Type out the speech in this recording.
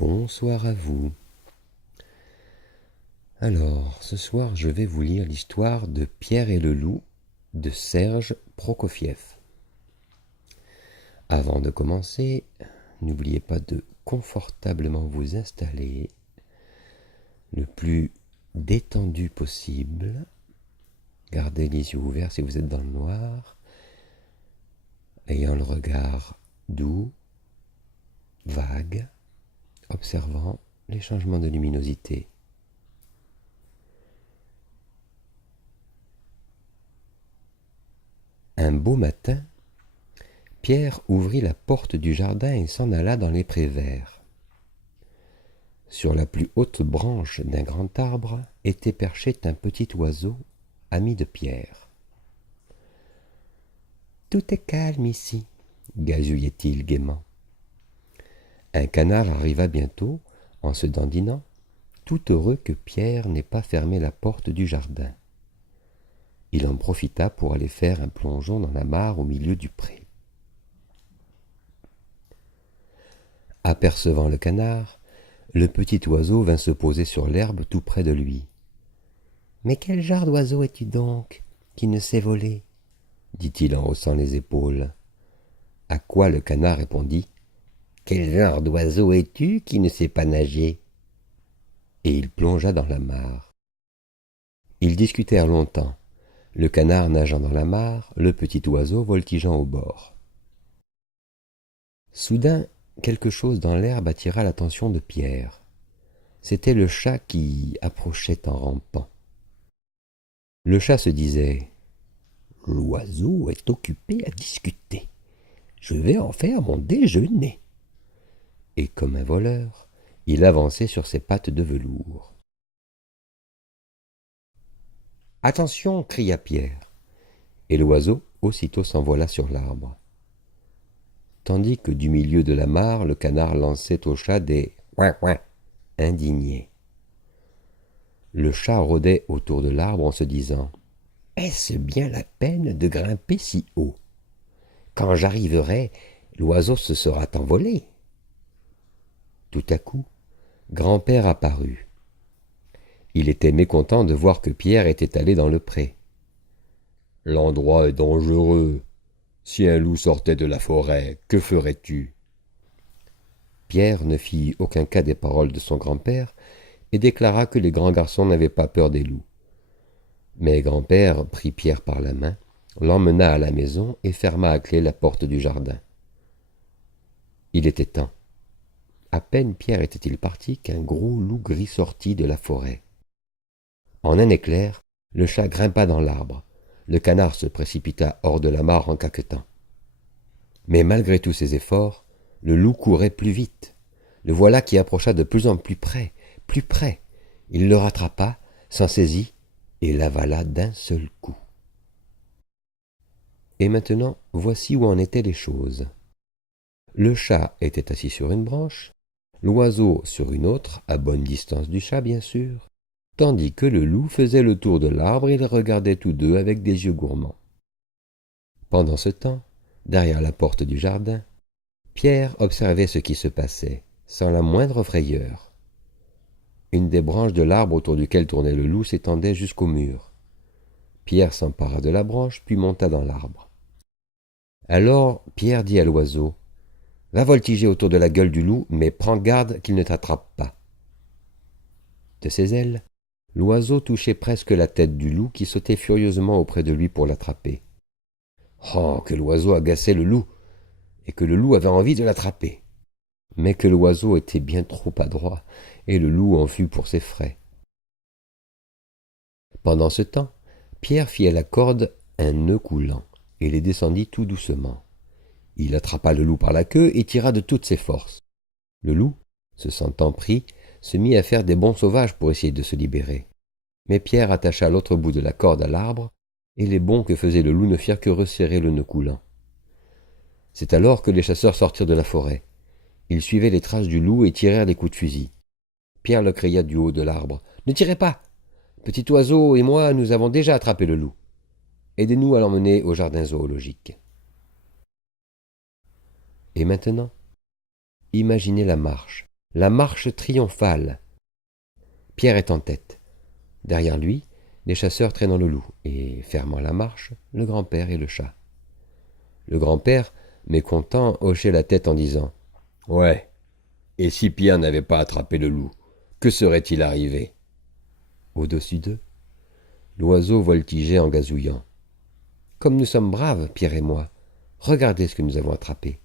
Bonsoir à vous. Alors, ce soir, je vais vous lire l'histoire de Pierre et le loup de Serge Prokofiev. Avant de commencer, n'oubliez pas de confortablement vous installer le plus détendu possible. Gardez les yeux ouverts si vous êtes dans le noir, ayant le regard doux, vague, observant les changements de luminosité. Un beau matin, Pierre ouvrit la porte du jardin et s'en alla dans les prés verts. Sur la plus haute branche d'un grand arbre était perché un petit oiseau, ami de Pierre. « Tout est calme ici, » gazouillait-il gaiement. Un canard arriva bientôt, en se dandinant, tout heureux que Pierre n'ait pas fermé la porte du jardin. Il en profita pour aller faire un plongeon dans la mare au milieu du pré. Apercevant le canard, le petit oiseau vint se poser sur l'herbe tout près de lui. « Mais quel genre d'oiseau es-tu donc, qui ne sait voler ?» dit-il en haussant les épaules. À quoi le canard répondit « Quel genre d'oiseau es-tu qui ne sais pas nager ?» Et il plongea dans la mare. Ils discutèrent longtemps, le canard nageant dans la mare, le petit oiseau voltigeant au bord. Soudain, quelque chose dans l'herbe attira l'attention de Pierre. C'était le chat qui approchait en rampant. Le chat se disait « L'oiseau est occupé à discuter. Je vais en faire mon déjeuner. » Et comme un voleur, il avançait sur ses pattes de velours. « Attention !» cria Pierre, et l'oiseau aussitôt s'envola sur l'arbre. Tandis que du milieu de la mare, le canard lançait au chat des « ouin-ouin » indignés. Le chat rôdait autour de l'arbre en se disant « Est-ce bien la peine de grimper si haut? Quand j'arriverai, l'oiseau se sera envolé. » Tout à coup, grand-père apparut. Il était mécontent de voir que Pierre était allé dans le pré. « L'endroit est dangereux. Si un loup sortait de la forêt, que ferais-tu » Pierre ne fit aucun cas des paroles de son grand-père et déclara que les grands garçons n'avaient pas peur des loups. Mais grand-père prit Pierre par la main, l'emmena à la maison et ferma à clé la porte du jardin. Il était temps. À peine Pierre était-il parti qu'un gros loup gris sortit de la forêt. En un éclair, le chat grimpa dans l'arbre. Le canard se précipita hors de la mare en caquetant. Mais malgré tous ses efforts, le loup courait plus vite. Le voilà qui approcha de plus en plus près, plus près. Il le rattrapa, s'en saisit et l'avala d'un seul coup. Et maintenant, voici où en étaient les choses. Le chat était assis sur une branche, l'oiseau sur une autre, à bonne distance du chat bien sûr, tandis que le loup faisait le tour de l'arbre et les regardait tous deux avec des yeux gourmands. Pendant ce temps, derrière la porte du jardin, Pierre observait ce qui se passait, sans la moindre frayeur. Une des branches de l'arbre autour duquel tournait le loup s'étendait jusqu'au mur. Pierre s'empara de la branche, puis monta dans l'arbre. Alors Pierre dit à l'oiseau « Va voltiger autour de la gueule du loup, mais prends garde qu'il ne t'attrape pas. » De ses ailes, l'oiseau touchait presque la tête du loup qui sautait furieusement auprès de lui pour l'attraper. Oh, que l'oiseau agaçait le loup, et que le loup avait envie de l'attraper. Mais que l'oiseau était bien trop adroit, et le loup en fut pour ses frais. Pendant ce temps, Pierre fit à la corde un nœud coulant, et les descendit tout doucement. Il attrapa le loup par la queue et tira de toutes ses forces. Le loup, se sentant pris, se mit à faire des bonds sauvages pour essayer de se libérer. Mais Pierre attacha l'autre bout de la corde à l'arbre, et les bonds que faisait le loup ne firent que resserrer le nœud coulant. C'est alors que les chasseurs sortirent de la forêt. Ils suivaient les traces du loup et tirèrent des coups de fusil. Pierre leur cria du haut de l'arbre « Ne tirez pas! Petit oiseau et moi, nous avons déjà attrapé le loup. Aidez-nous à l'emmener au jardin zoologique. » Et maintenant, imaginez la marche La marche triomphale. Pierre est en tête. Derrière lui, les chasseurs traînant le loup, et, fermant la marche, le grand-père et le chat. Le grand-père, mécontent, hochait la tête en disant « Ouais, et si Pierre n'avait pas attrapé le loup, que serait-il arrivé ?» Au-dessus d'eux, l'oiseau voltigeait en gazouillant. « Comme nous sommes braves, Pierre et moi, regardez ce que nous avons attrapé. »